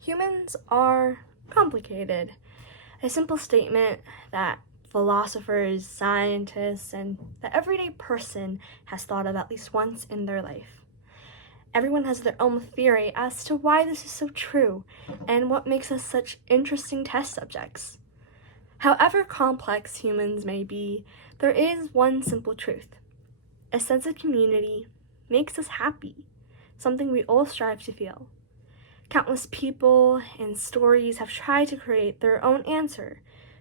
Humans are complicated. A simple statement that philosophers, scientists, and the everyday person has thought of at least once in their life. Everyone has their own theory as to why this is so true and what makes us such interesting test subjects. However complex humans may be, there is one simple truth. A sense of community makes us happy, something we all strive to feel. Countless people and stories have tried to create their own answer.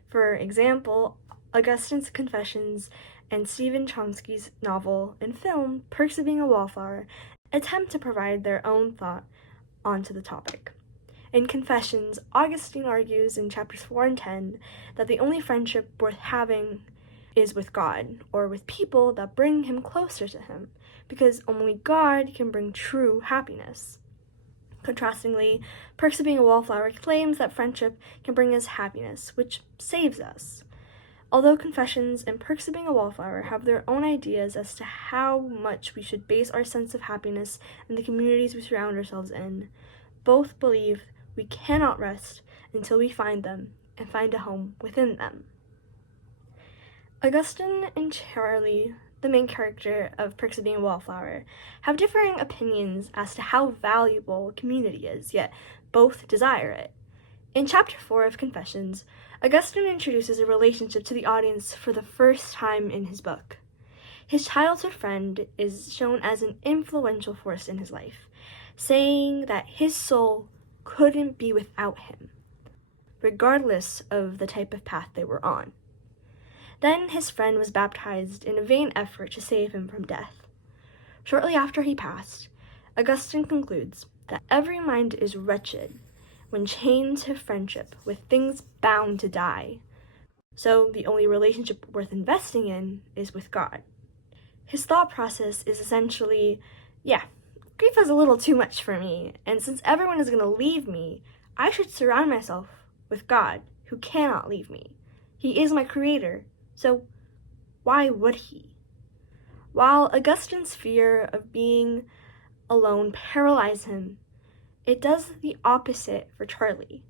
For example, Augustine's Confessions and Stephen Chomsky's novel and film, Perks of Being a Wallflower, attempt to provide their own thought onto the topic. In Confessions, Augustine argues in chapters 4 and 10 that the only friendship worth having is with God, or with people that bring him closer to him, because only God can bring true happiness. Contrastingly, Perks of Being a Wallflower claims that friendship can bring us happiness, which saves us. Although Confessions and Perks of Being a Wallflower have their own ideas as to how much we should base our sense of happiness in the communities we surround ourselves in, both believe we cannot rest until we find them and find a home within them. Augustine and Charlie, the main character of Perks of Being a Wallflower, have differing opinions as to how valuable community is, yet both desire it. In chapter 4 of Confessions, Augustine introduces a relationship to the audience for the first time in his book. His childhood friend is shown as an influential force in his life, saying that his soul couldn't be without him, regardless of the type of path they were on. Then his friend was baptized in a vain effort to save him from death. Shortly after he passed, Augustine concludes that every mind is wretched when chained to friendship with things bound to die. So the only relationship worth investing in is with God. His thought process is essentially, grief is a little too much for me, and since everyone is going to leave me, I should surround myself with God, who cannot leave me. He is my creator, so why would he? While Augustine's fear of being alone paralyzed him, it does the opposite for Charlie.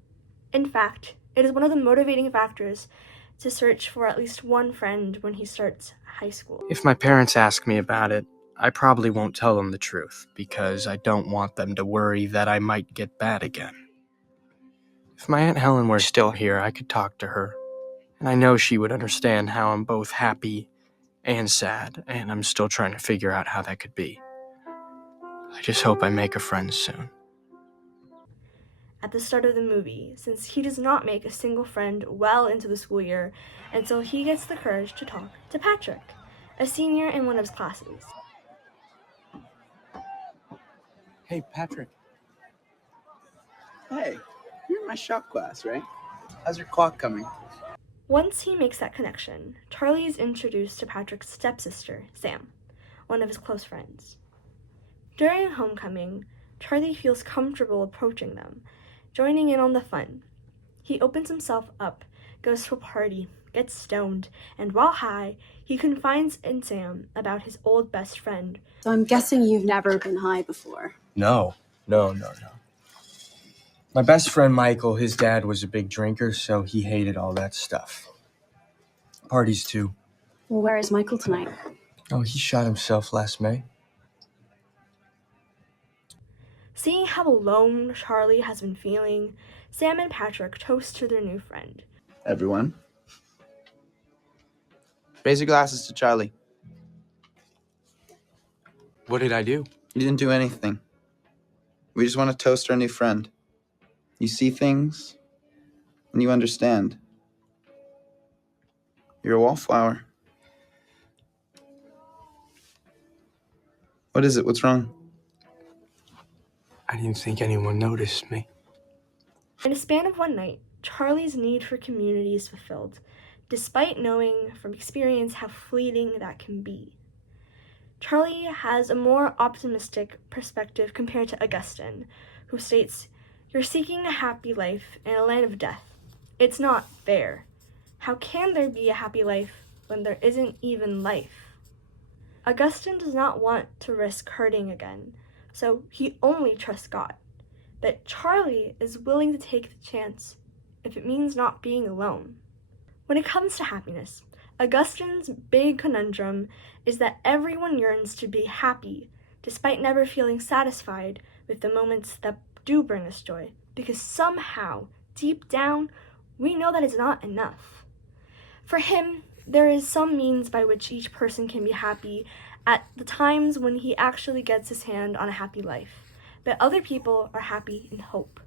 In fact, it is one of the motivating factors to search for at least one friend when he starts high school. If my parents ask me about it, I probably won't tell them the truth, because I don't want them to worry that I might get bad again. If my Aunt Helen were still here, I could talk to her, and I know she would understand how I'm both happy and sad, and I'm still trying to figure out how that could be. I just hope I make a friend soon. At the start of the movie, since he does not make a single friend well into the school year until he gets the courage to talk to Patrick, a senior in one of his classes. Hey, Patrick. Hey, you're in my shop class, right? How's your clock coming? Once he makes that connection, Charlie is introduced to Patrick's stepsister, Sam, one of his close friends. During homecoming, Charlie feels comfortable approaching them, joining in on the fun. He opens himself up, goes to a party, gets stoned, and while high, he confides in Sam about his old best friend. So I'm guessing you've never been high before. No. My best friend Michael, his dad was a big drinker, so he hated all that stuff. Parties too. Well, where is Michael tonight? Oh, he shot himself last May. Seeing how alone Charlie has been feeling, Sam and Patrick toast to their new friend. Everyone. Raise your glasses to Charlie. What did I do? You didn't do anything. We just want to toast our new friend. You see things, and you understand. You're a wallflower. What is it? What's wrong? I didn't think anyone noticed me. In a span of one night, Charlie's need for community is fulfilled, despite knowing from experience how fleeting that can be. Charlie has a more optimistic perspective compared to Augustine, who states, "You're seeking a happy life in a land of death. It's not fair. How can there be a happy life when there isn't even life?" Augustine does not want to risk hurting again, so he only trusts God. but Charlie is willing to take the chance if it means not being alone. When it comes to happiness, Augustine's big conundrum is that everyone yearns to be happy, despite never feeling satisfied with the moments that do bring us joy, because somehow, deep down, we know that it's not enough. For him, there is some means by which each person can be happy at the times when he actually gets his hand on a happy life, but other people are happy in hope,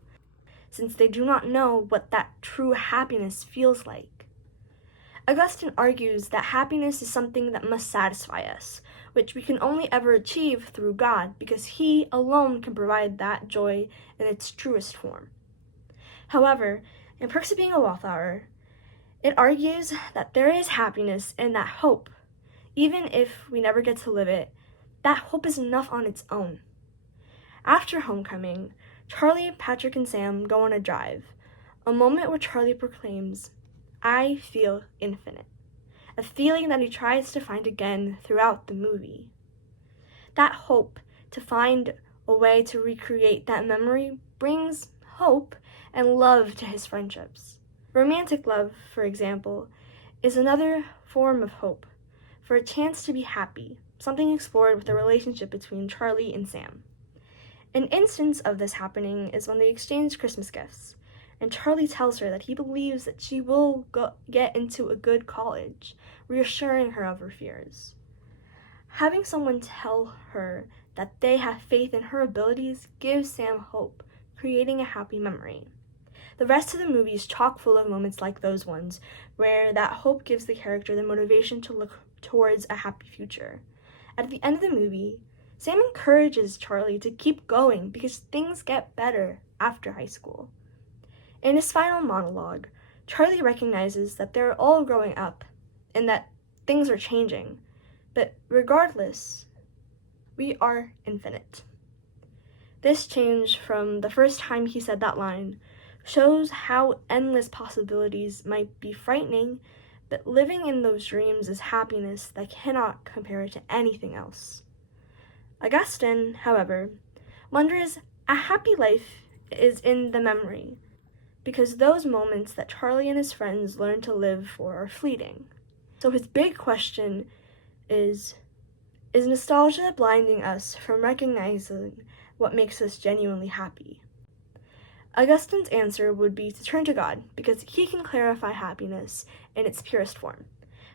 since they do not know what that true happiness feels like. Augustine argues that happiness is something that must satisfy us, which we can only ever achieve through God, because He alone can provide that joy in its truest form. However, in Perks of Being a Wallflower, it argues that there is happiness in that hope. Even if we never get to live it, that hope is enough on its own. After homecoming, Charlie, Patrick, and Sam go on a drive, a moment where Charlie proclaims, "I feel infinite," a feeling that he tries to find again throughout the movie. That hope to find a way to recreate that memory brings hope and love to his friendships. Romantic love, for example, is another form of hope, for a chance to be happy, something explored with the relationship between Charlie and Sam. An instance of this happening is when they exchange Christmas gifts, and Charlie tells her that he believes that she will get into a good college, reassuring her of her fears. Having someone tell her that they have faith in her abilities gives Sam hope, creating a happy memory. The rest of the movie is chock full of moments like those ones, where that hope gives the character the motivation to look towards a happy future. At the end of the movie, Sam encourages Charlie to keep going because things get better after high school. In his final monologue, Charlie recognizes that they're all growing up and that things are changing, but regardless, we are infinite. This change from the first time he said that line shows how endless possibilities might be frightening, but living in those dreams is happiness that cannot compare to anything else. Augustine, however, wonders a happy life is in the memory, because those moments that Charlie and his friends learn to live for are fleeting. So his big question is nostalgia blinding us from recognizing what makes us genuinely happy? Augustine's answer would be to turn to God, because He can clarify happiness in its purest form.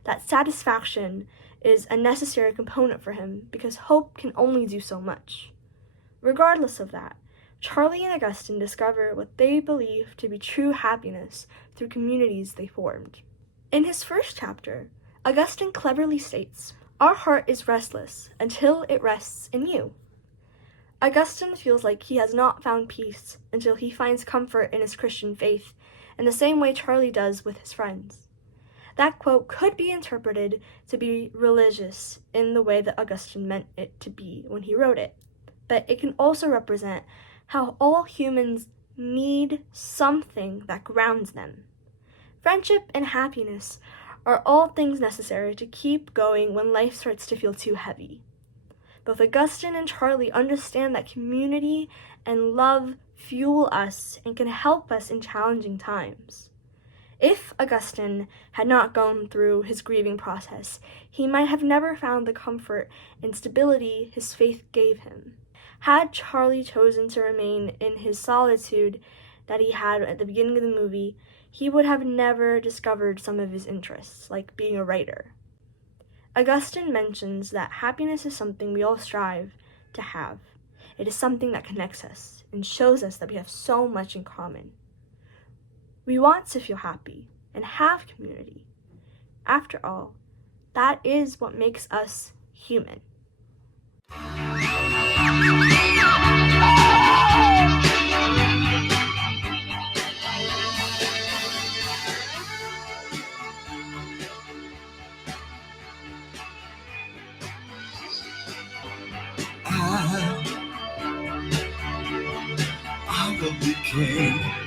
That satisfaction is a necessary component for him, because hope can only do so much. Regardless of that, Charlie and Augustine discover what they believe to be true happiness through communities they formed. In his first chapter, Augustine cleverly states, "Our heart is restless until it rests in you." Augustine feels like he has not found peace until he finds comfort in his Christian faith, in the same way Charlie does with his friends. That quote could be interpreted to be religious in the way that Augustine meant it to be when he wrote it, but it can also represent how all humans need something that grounds them. Friendship and happiness are all things necessary to keep going when life starts to feel too heavy. Both Augustine and Charlie understand that community and love fuel us and can help us in challenging times. If Augustine had not gone through his grieving process, he might have never found the comfort and stability his faith gave him. Had Charlie chosen to remain in his solitude that he had at the beginning of the movie, he would have never discovered some of his interests, like being a writer. Augustine mentions that happiness is something we all strive to have. It is something that connects us and shows us that we have so much in common. We want to feel happy and have community. After all, that is what makes us human. I will be king.